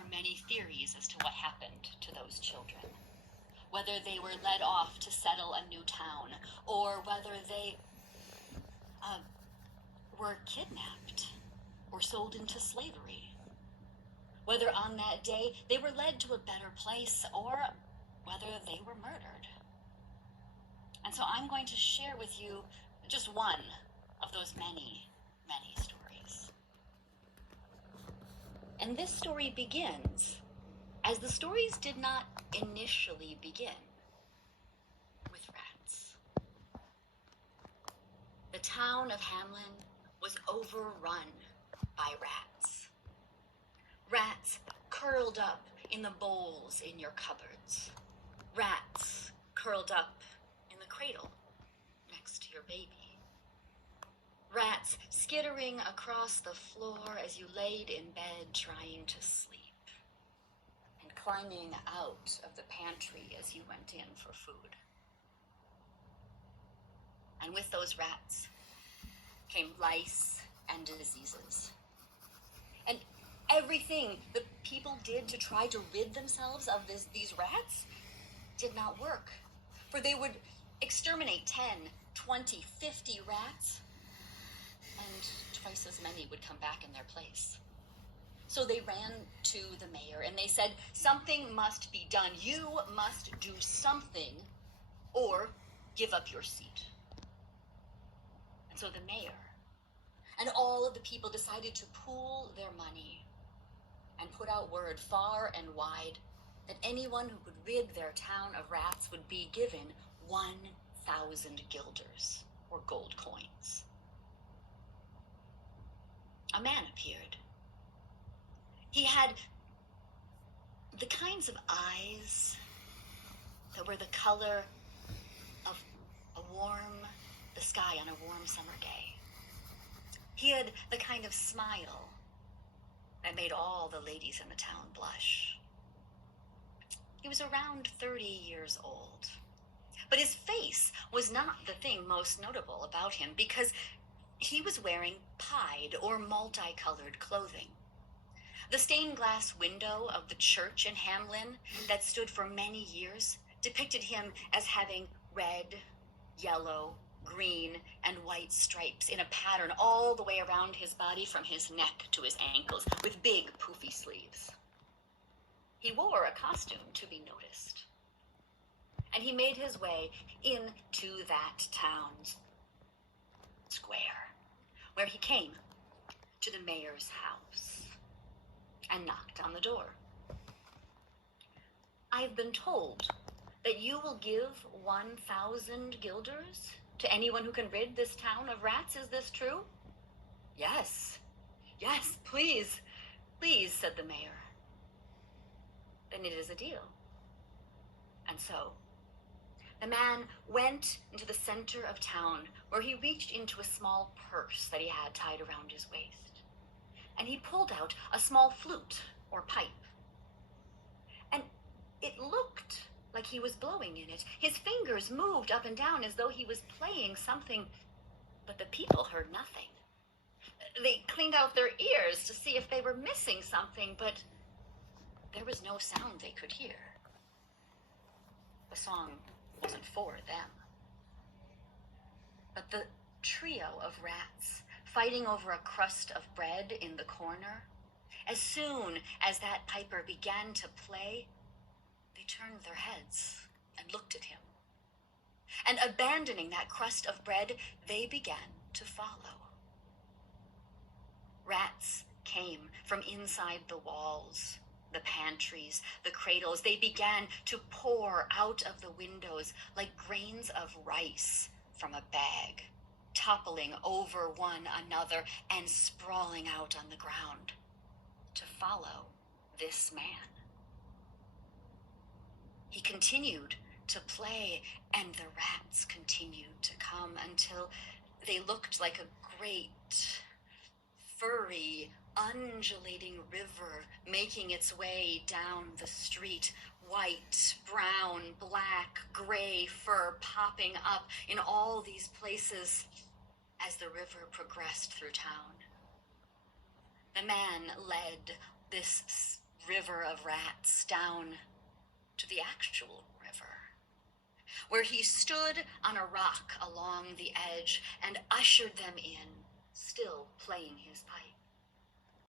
are many theories as to what happened to those children. Whether they were led off to settle a new town, or whether they were kidnapped or sold into slavery. Whether on that day they were led to a better place, or whether they were murdered. And so I'm going to share with you just one of those many, many stories. And this story begins as the stories did not initially begin, with rats. The town of Hamlin was overrun by rats. Rats curled up in the bowls in your cupboards. Rats curled up in the cradle next to your baby. Rats skittering across the floor as you laid in bed trying to sleep, and climbing out of the pantry as you went in for food. And with those rats came lice and diseases. And everything the people did to try to rid themselves of these rats did not work. For they would exterminate 10, 20, 50 rats, and twice as many would come back in their place. So they ran to the mayor and they said, something must be done. You must do something or give up your seat. And so the mayor and all of the people decided to pool their money and put out word far and wide that anyone who could rid their town of rats would be given 1,000 guilders, or gold coins. A man appeared. He had the kinds of eyes that were the color of the sky on a warm summer day. He had the kind of smile that made all the ladies in the town blush. He was around 30 years old, but his face was not the thing most notable about him, because he was wearing pied or multicolored clothing. The stained glass window of the church in Hamlin that stood for many years depicted him as having red, yellow, green, and white stripes in a pattern all the way around his body from his neck to his ankles, with big poofy sleeves. He wore a costume to be noticed, and he made his way into that town's square, where he came to the mayor's house and knocked on the door. I've been told that you will give 1,000 guilders to anyone who can rid this town of rats. Is this true? Yes, please, said the mayor. Then it is a deal. And so, the man went into the center of town, where he reached into a small purse that he had tied around his waist. And he pulled out a small flute or pipe. And it looked like he was blowing in it. His fingers moved up and down as though he was playing something, but the people heard nothing. They cleaned out their ears to see if they were missing something, but there was no sound they could hear. The song wasn't for them. But the trio of rats fighting over a crust of bread in the corner, as soon as that piper began to play, they turned their heads and looked at him. And abandoning that crust of bread, they began to follow. Rats came from inside the walls, the pantries, the cradles. They began to pour out of the windows like grains of rice from a bag, toppling over one another and sprawling out on the ground to follow this man. He continued to play, and the rats continued to come until they looked like a great, furry, undulating river making its way down the street. White, brown, black, gray fur popping up in all these places as the river progressed through town. The man led this river of rats down to the actual river, where he stood on a rock along the edge and ushered them in, still playing his pipe.